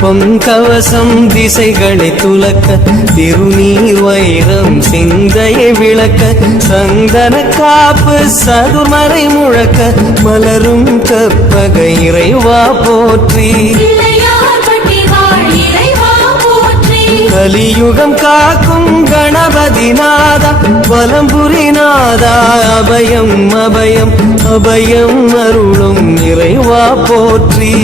பொங்கவசம் திசைகளை துலக்க திருநீர் வைரம் சிந்தையை விளக்க சந்தன காப்பு சதுர்மறை முழக்க மலரும் கற்பக இறைவா போற்றி கலியுகம் காக்கும் கணபதி நாதா வலம்புரி நாதா அபயம் அபயம் அபயம் அருளும் இறைவா போற்றி